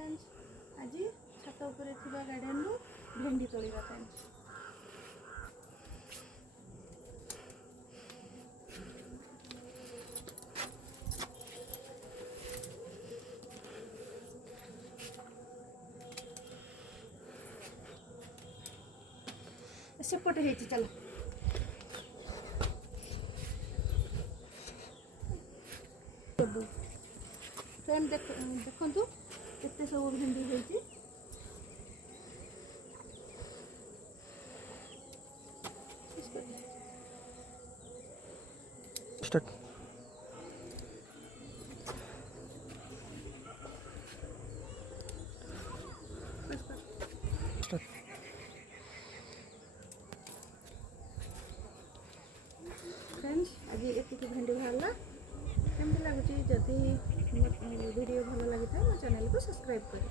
फ्रेंड्स आज छात उपरे थिबा गार्डन रु भेंडी तोड़िबा फ्रेंड्स। सेपटे है चलो फ्रेंड देखु केते सब भेंडी होती स्टार्ट फ्रेंड्स आज एति भेंडी बाहरला केमती लगुच जदि वीडियो भल लगी था मो चैनल को सब्सक्राइब करें।